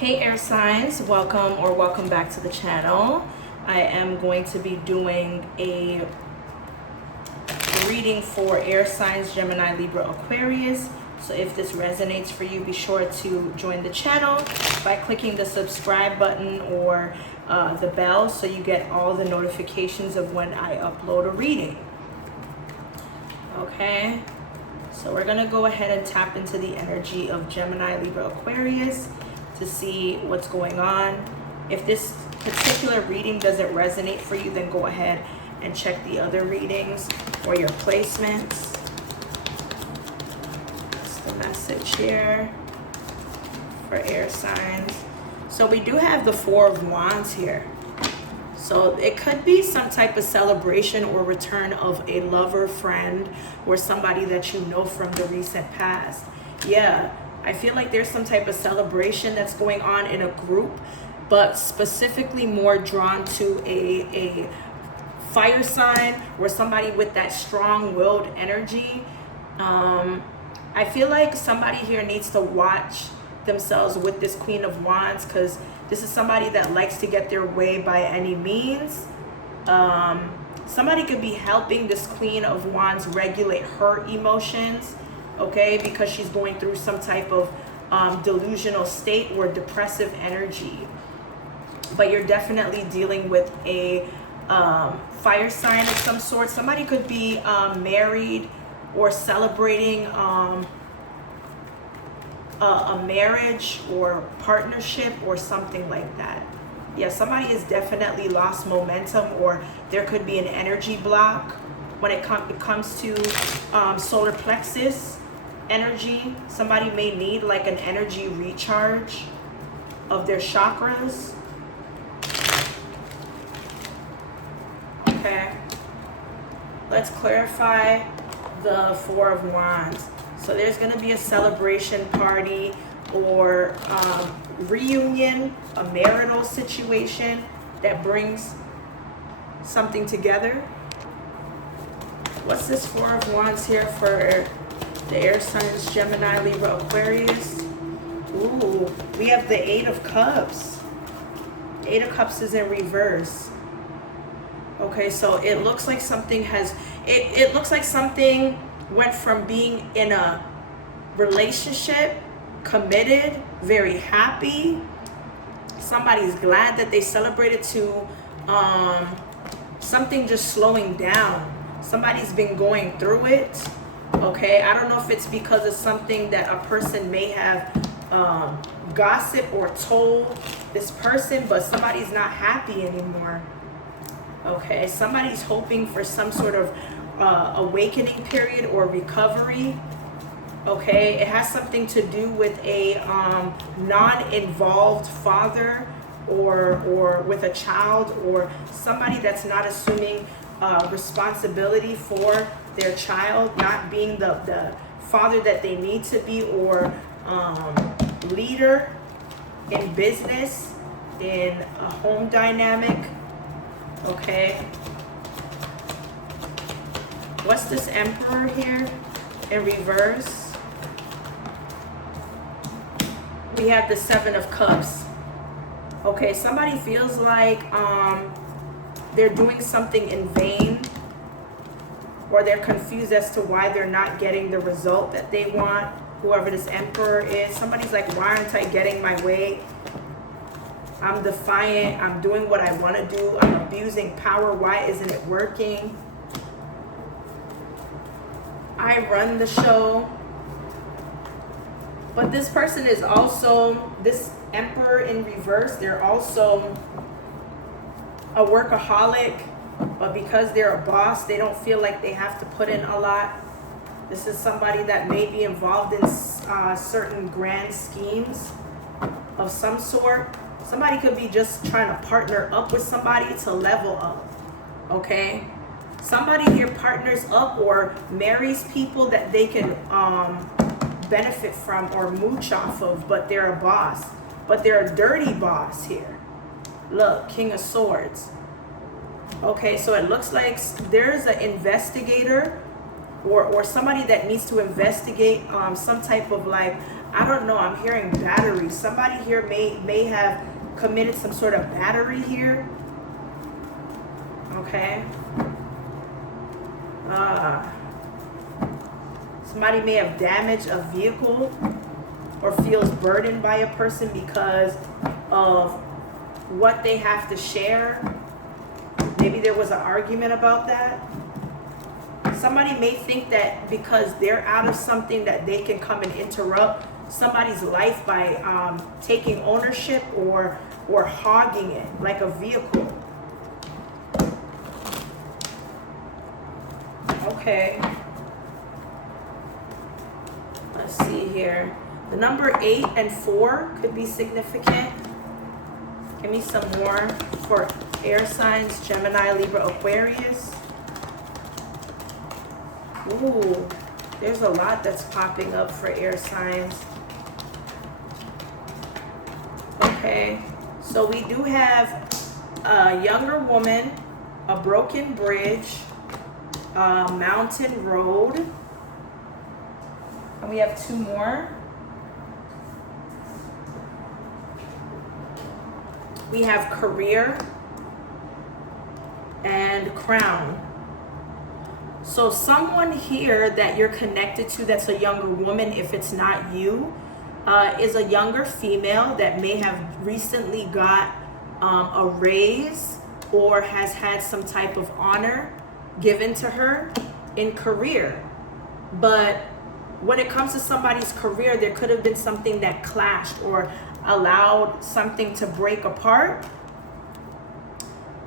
Hey air signs, welcome back to the channel. I am going to be doing a reading for air signs Gemini, Libra, Aquarius. So if this resonates for you, be sure to join the channel by clicking the subscribe button or the bell so you get all the notifications of when I upload a reading. Okay, so we're gonna go ahead and tap into the energy of Gemini, Libra, Aquarius to see what's going on. If this particular reading doesn't resonate for you, then go ahead and check the other readings or your placements. That's the message here for air signs. So we do have the Four of Wands here. So it could be some type of celebration or return of a lover, friend, or somebody that you know from the recent past. Yeah, I feel like there's some type of celebration that's going on in a group, but specifically more drawn to a fire sign or somebody with that strong-willed energy. I feel like somebody here needs to watch themselves with this Queen of Wands, because this is somebody that likes to get their way by any means. Somebody could be helping this Queen of Wands regulate her emotions, okay, because she's going through some type of delusional state or depressive energy. But you're definitely dealing with a fire sign of some sort. Somebody could be married or celebrating a marriage or partnership or something like that. Yeah, somebody has definitely lost momentum, or there could be an energy block when it comes to solar plexus energy. Somebody may need like an energy recharge of their chakras. Okay, let's clarify the Four of Wands. So there's going to be a celebration party or reunion, a marital situation that brings something together. What's this Four of Wands here for the air signs Gemini, Libra, Aquarius? Ooh, we have the Eight of Cups. Eight of Cups is in reverse. Okay, so it looks like something has, it looks like something went from being in a relationship, committed, very happy. Somebody's glad that they celebrated, to something just slowing down. Somebody's been going through it. Okay, I don't know if it's because of something that a person may have gossiped or told this person, but somebody's not happy anymore. Okay, somebody's hoping for some sort of awakening period or recovery. Okay, it has something to do with a non-involved father or with a child, or somebody that's not assuming responsibility for their child, not being the father that they need to be, or leader in business, in a home dynamic. Okay, what's this Emperor here in reverse? We have the Seven of Cups. Okay, somebody feels like they're doing something in vain, or they're confused as to why they're not getting the result that they want. Whoever this Emperor is, somebody's like, why aren't I getting my way? I'm defiant. I'm doing what I want to do. I'm abusing power. Why isn't it working? I run the show. But this person is also, this Emperor in reverse, they're also a workaholic. But because they're a boss, they don't feel like they have to put in a lot. This is somebody that may be involved in certain grand schemes of some sort. Somebody could be just trying to partner up with somebody to level up. Okay? Somebody here partners up or marries people that they can benefit from or mooch off of, but they're a boss. But they're a dirty boss here. Look, King of Swords. Okay, so it looks like there's an investigator or somebody that needs to investigate some type of like I don't know. I'm hearing battery. Somebody here may have committed some sort of battery here. Okay. Somebody may have damaged a vehicle or feels burdened by a person because of what they have to share. Maybe there was an argument about that. Somebody may think that because they're out of something that they can come and interrupt somebody's life by taking ownership or hogging it like a vehicle. Okay. Let's see here. The number 8 and 4 could be significant. Give me some more for air signs, Gemini, Libra, Aquarius. Ooh, there's a lot that's popping up for air signs. Okay, so we do have a younger woman, a broken bridge, a mountain road, and we have 2 more. We have career and crown. So someone here that you're connected to that's a younger woman, if it's not you, is a younger female that may have recently got a raise or has had some type of honor given to her in career. But when it comes to somebody's career, there could have been something that clashed or allowed something to break apart.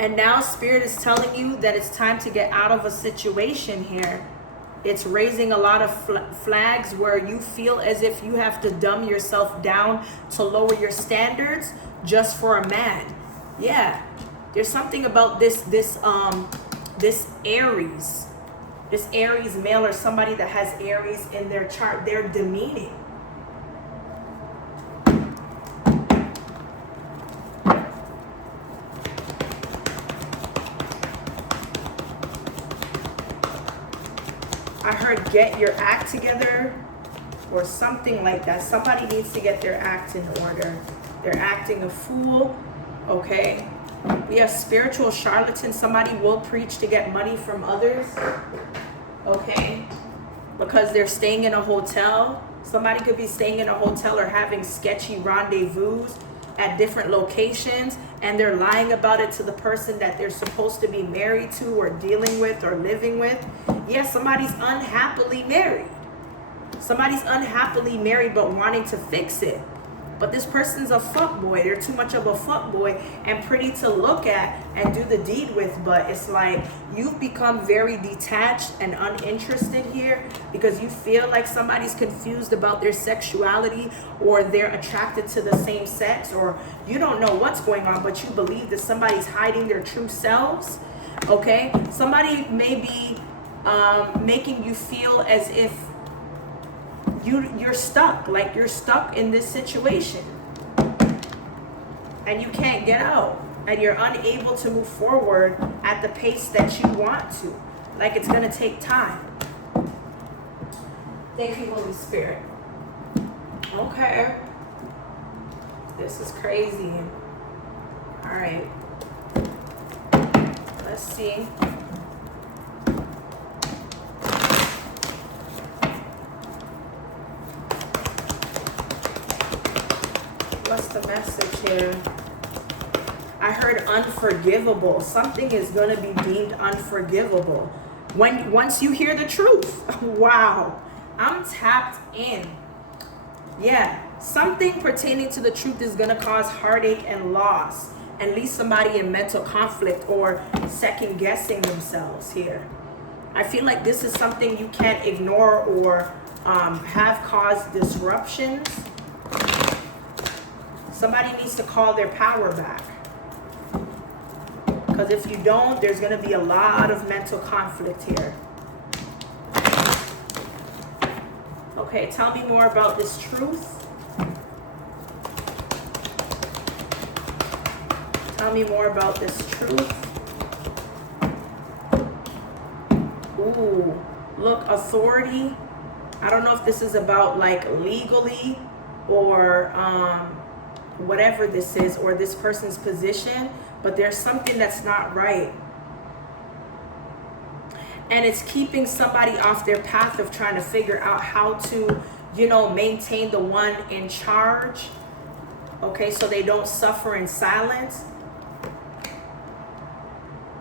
And now Spirit is telling you that it's time to get out of a situation here. It's raising a lot of flags where you feel as if you have to dumb yourself down to lower your standards just for a man. Yeah, there's something about this Aries. This Aries male or somebody that has Aries in their chart, they're demeaning. I heard get your act together or something like that. Somebody needs to get their act in order. They're acting a fool, okay? We have spiritual charlatans. Somebody will preach to get money from others, okay? Because they're staying in a hotel. Somebody could be staying in a hotel or having sketchy rendezvous at different locations, and they're lying about it to the person that they're supposed to be married to or dealing with or living with. Yes, somebody's unhappily married. Somebody's unhappily married but wanting to fix it. But this person's a fuckboy. They're too much of a fuckboy and pretty to look at and do the deed with. But it's like you've become very detached and uninterested here because you feel like somebody's confused about their sexuality or they're attracted to the same sex, or you don't know what's going on, but you believe that somebody's hiding their true selves. Okay? Somebody may be making you feel as if you're stuck, like you're stuck in this situation and you can't get out and you're unable to move forward at the pace that you want to, like it's going to take time. Thank you, Holy Spirit. Okay, this is crazy. All right, let's see. What's the message here? I heard unforgivable. Something is going to be deemed unforgivable once you hear the truth. Wow, I'm tapped in. Yeah, something pertaining to the truth is going to cause heartache and loss and leave somebody in mental conflict or second guessing themselves here. I feel like this is something you can't ignore or have caused disruptions. Somebody needs to call their power back. Because if you don't, there's going to be a lot of mental conflict here. Okay, tell me more about this truth. Tell me more about this truth. Ooh, look, authority. I don't know if this is about like legally or whatever this is, or this person's position, but there's something that's not right. And it's keeping somebody off their path of trying to figure out how to, you know, maintain the one in charge. Okay, so they don't suffer in silence.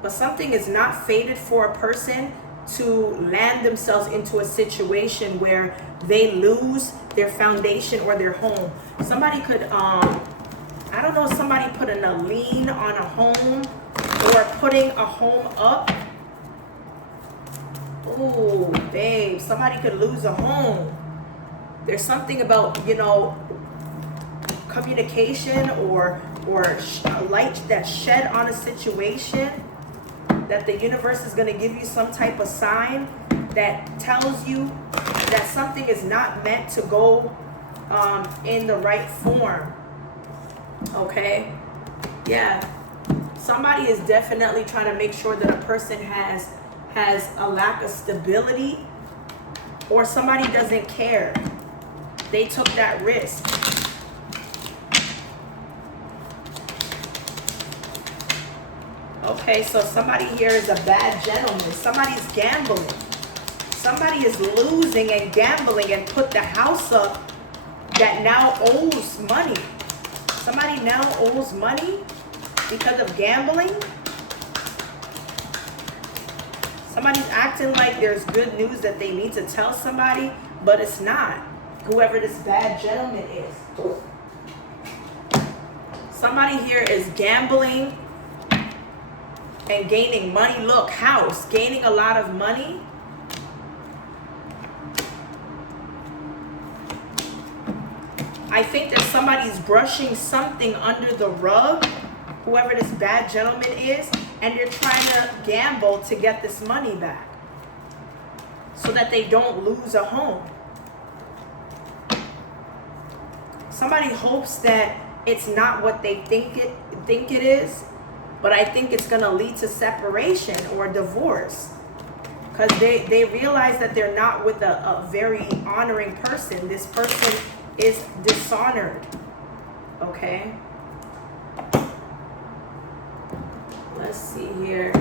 But something is not fated for a person to land themselves into a situation where they lose their foundation or their home. Somebody could, I don't know, somebody putting a lien on a home or putting a home up. Oh, babe, somebody could lose a home. There's something about, you know, communication or a light that's shed on a situation, that the universe is going to give you some type of sign that tells you that something is not meant to go in the right form. Okay? Yeah. Somebody is definitely trying to make sure that a person has a lack of stability, or somebody doesn't care. They took that risk. Okay, so somebody here is a bad gentleman. Somebody's gambling. Somebody is losing and gambling and put the house up that now owes money. Somebody now owes money because of gambling. Somebody's acting like there's good news that they need to tell somebody, but it's not. Whoever this bad gentleman is. Somebody here is gambling and gaining money. Look, house, gaining a lot of money. I think that somebody's brushing something under the rug, whoever this bad gentleman is, and they're trying to gamble to get this money back so that they don't lose a home. Somebody hopes that it's not what they think it is, but I think it's going to lead to separation or divorce, because they realize that they're not with a very honoring person. This person is dishonored. Okay? Let's see here.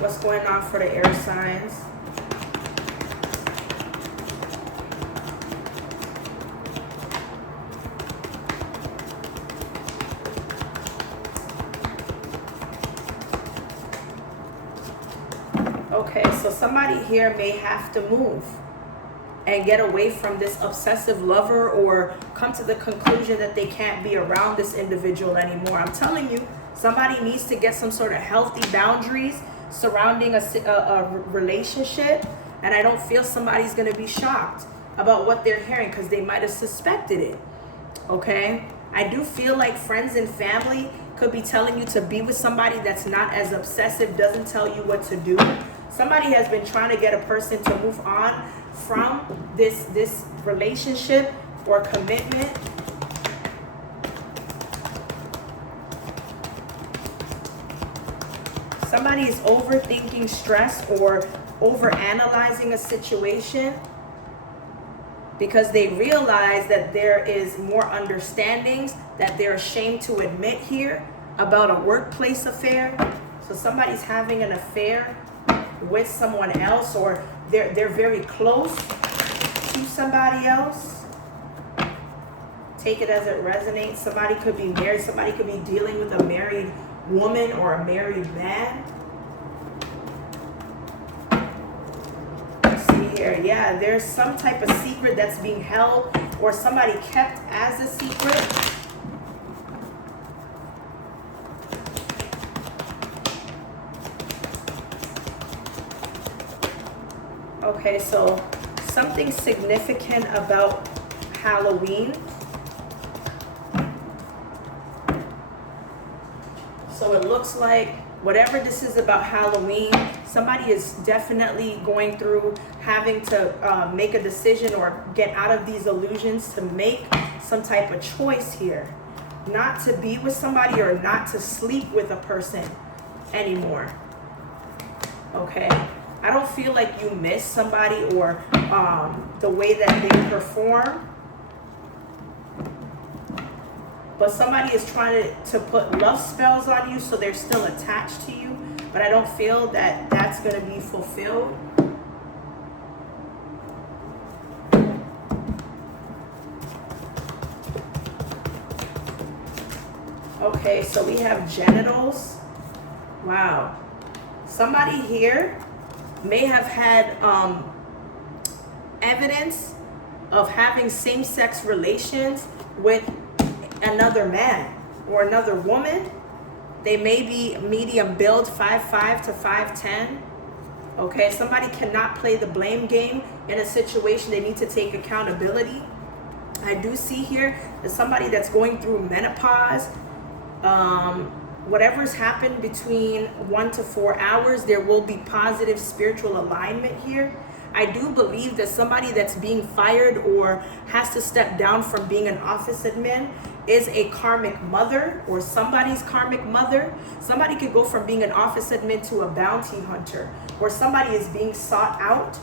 What's going on for the air signs? Okay, so somebody here may have to move and get away from this obsessive lover, or come to the conclusion that they can't be around this individual anymore. I'm telling you, somebody needs to get some sort of healthy boundaries surrounding a relationship, and I don't feel somebody's going to be shocked about what they're hearing, because they might have suspected it. Okay? I do feel like friends and family could be telling you to be with somebody that's not as obsessive, doesn't tell you what to do. Somebody has been trying to get a person to move on from this relationship or commitment. Somebody is overthinking stress or overanalyzing a situation because they realize that there is more understandings that they're ashamed to admit here about a workplace affair. So somebody's having an affair with someone else, or they're very close to somebody else. Take it as it resonates. Somebody could be married. Somebody could be dealing with a married woman or a married man. Let's see here. Yeah, there's some type of secret that's being held, or somebody kept as a secret. Okay, so something significant about Halloween. So it looks like whatever this is about Halloween, somebody is definitely going through having to make a decision or get out of these illusions to make some type of choice here. Not to be with somebody or not to sleep with a person anymore. Okay? I don't feel like you miss somebody or the way that they perform. but somebody is trying to put love spells on you, so they're still attached to you, but I don't feel that that's going to be fulfilled. Okay, so we have genitals. Wow. Somebody here may have had evidence of having same-sex relations with another man or another woman. They may be medium build, 5'5" to 5'10". Okay, somebody cannot play the blame game in a situation. They need to take accountability. I do see here that somebody that's going through menopause, whatever's happened between 1 to 4 hours, there will be positive spiritual alignment here. I do believe that somebody that's being fired or has to step down from being an office admin is a karmic mother or somebody's karmic mother. Somebody could go from being an office admin to a bounty hunter, or somebody is being sought out,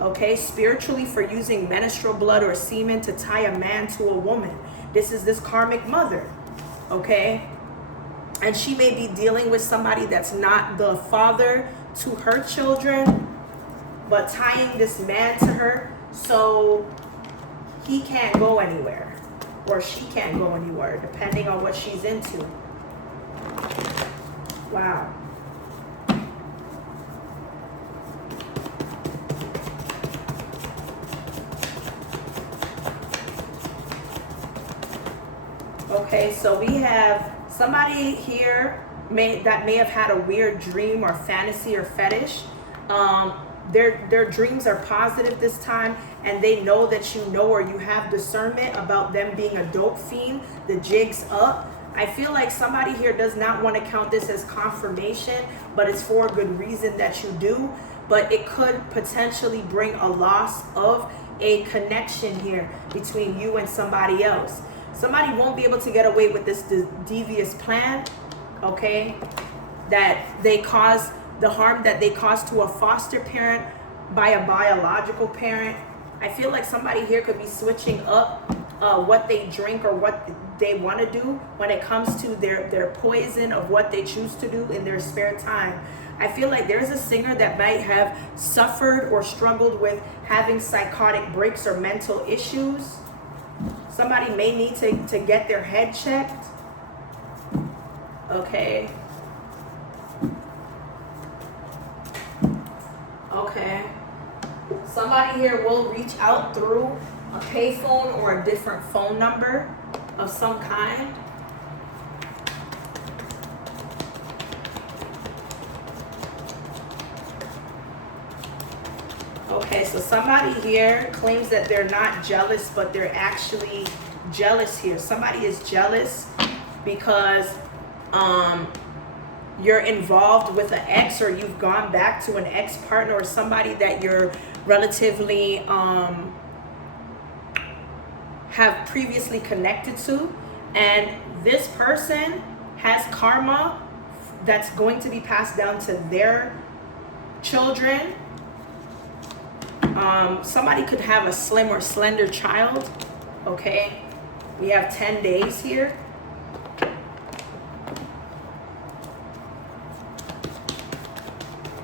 okay, spiritually for using menstrual blood or semen to tie a man to a woman. This is this karmic mother, okay? And she may be dealing with somebody that's not the father to her children, but tying this man to her so he can't go anywhere, or she can't go anywhere, depending on what she's into. Wow. Okay, so we have somebody here that may have had a weird dream or fantasy or fetish. Their dreams are positive this time, and they know that you know, or you have discernment about them being a dope fiend. The jig's up. I feel like somebody here does not want to count this as confirmation, but it's for a good reason that you do. But it could potentially bring a loss of a connection here between you and somebody else. Somebody won't be able to get away with this devious plan, okay, that they cause, the harm that they cause to a foster parent by a biological parent. I feel like somebody here could be switching up what they drink or what they want to do when it comes to their poison of what they choose to do in their spare time. I feel like there's a singer that might have suffered or struggled with having psychotic breaks or mental issues. Somebody may need to get their head checked. Okay. Okay. Somebody here will reach out through a payphone or a different phone number of some kind. Okay, so somebody here claims that they're not jealous, but they're actually jealous here. Somebody is jealous because you're involved with an ex, or you've gone back to an ex-partner, or somebody that you're relatively have previously connected to. And this person has karma that's going to be passed down to their children. Somebody could have a slim or slender child. Okay, we have 10 days here.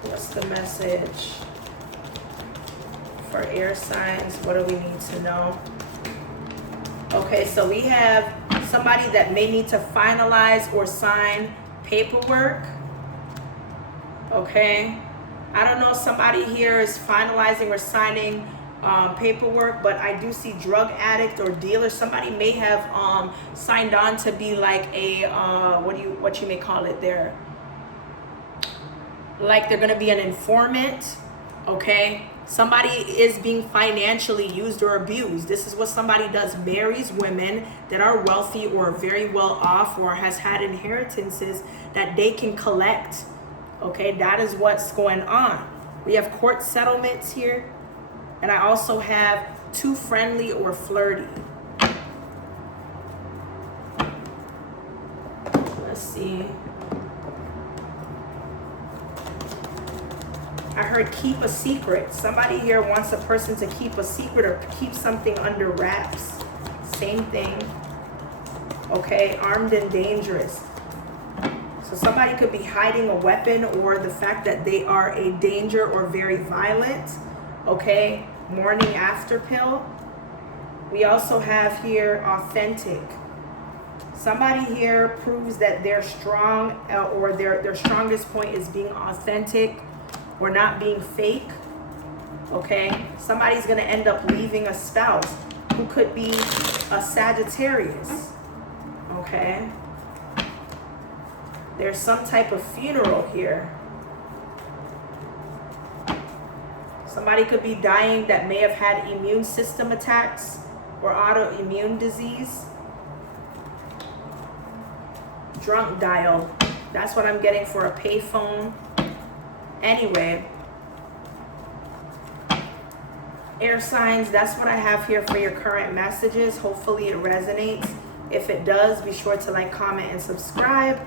What's the message for air signs? What do we need to know? Okay, so we have somebody that may need to finalize or sign paperwork. Okay, I don't know if somebody here is finalizing or signing paperwork, but I do see drug addict or dealer. Somebody may have signed on to be like a what you may call it there, like they're gonna be an informant. Okay, somebody is being financially used or abused. This is what somebody does: marries women that are wealthy or very well off, or has had inheritances that they can collect. Okay, that is what's going on. We have court settlements here, and I also have too friendly or flirty. Let's see. I heard keep a secret. Somebody here wants a person to keep a secret or keep something under wraps. Same thing. Okay, armed and dangerous. So somebody could be hiding a weapon, or the fact that they are a danger or very violent. Okay, morning after pill. We also have here authentic. Somebody here proves that they're strong, or their strongest point is being authentic or not being fake. Okay, somebody's going to end up leaving a spouse who could be a Sagittarius. Okay, there's some type of funeral here. Somebody could be dying that may have had immune system attacks or autoimmune disease. Drunk dial. That's what I'm getting for a payphone. Anyway, air signs, that's what I have here for your current messages. Hopefully it resonates. If it does, be sure to like, comment, and subscribe.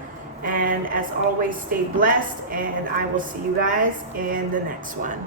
And as always, stay blessed, and I will see you guys in the next one.